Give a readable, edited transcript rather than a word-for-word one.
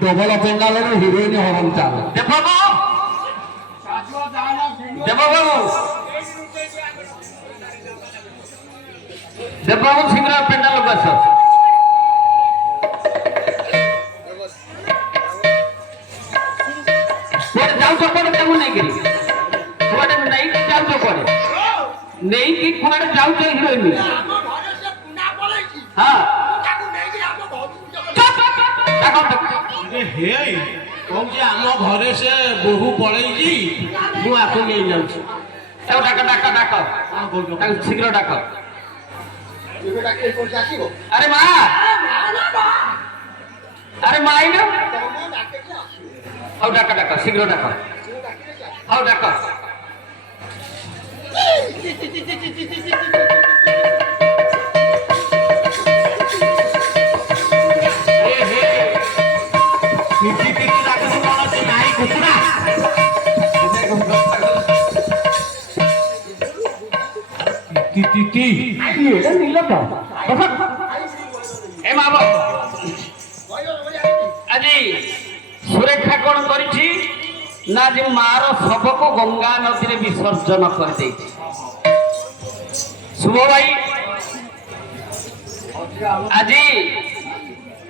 ডবল পেন্ডালের হিরোইন হরণ চাল দেববাবু দেববাবু দেববাবু সিংহ পেন্ডাল বস যাও তো কোন কেমন নেই গেলি কোয়াড়ে নাই যাও তো করে নেই কি কোয়াড়ে যাও তো হিরোইন হ্যাঁ হে কৌছি আম ঘরে সে বহু পড়েইছি মু আକୁ নিয়ে যাচ্ছি তাও ডাকা ডাকা ডাকা তাকে শীঘ্র ডাকা আরে মা আরে মা আইলো হাও ডাকা ডাকা শীঘ্র ডাকা হাও ডাকা আজি সুরক্ষা কোণ করেছি না যে মার শবক গঙ্গা নদীরে বিসর্জন করে দিয়েছি শুভ ভাই আজি